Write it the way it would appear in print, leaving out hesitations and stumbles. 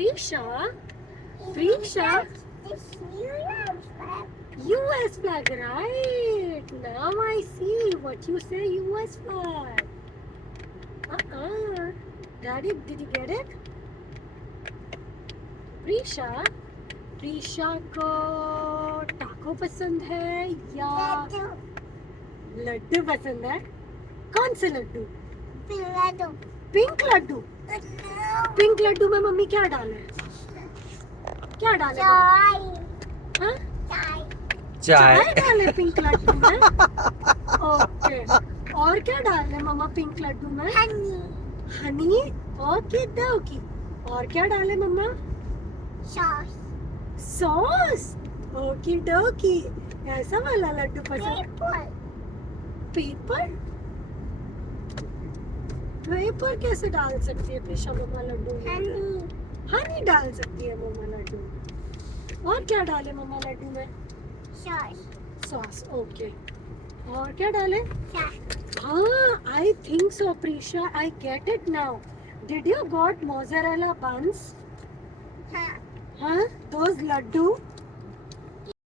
Prisha, Prisha, US flag, right? Now I see what you say, US flag. Daddy, did you get it? Prisha, Prisha को टाको पसंद है या लड्डू पसंद है? कौन से लड्डू? पिंक लड्डू। पिंक लड्डू में मम्मी क्या डाले? क्या डाले? हाँ? चाय डाले पिंक लड्डू में? ओके। और क्या डाले मम्मा पिंक लड्डू में? हनी। ओके डोकी। और क्या डाले मम्मा? सॉस। ओके डोकी। ऐसा वाला लड्डू पसंद? पेपर। पेपर कैसे डाल सकती है प्रिशा मम्मा लड्डू में? हनी डाल सकती है मम्मा लड्डू में। और क्या डाले मम्मा लड्डू में? सॉस। ओके। और क्या डाले? हाँ, I think so Prisha, I get it now. Did you got mozzarella buns? हाँ, those laddu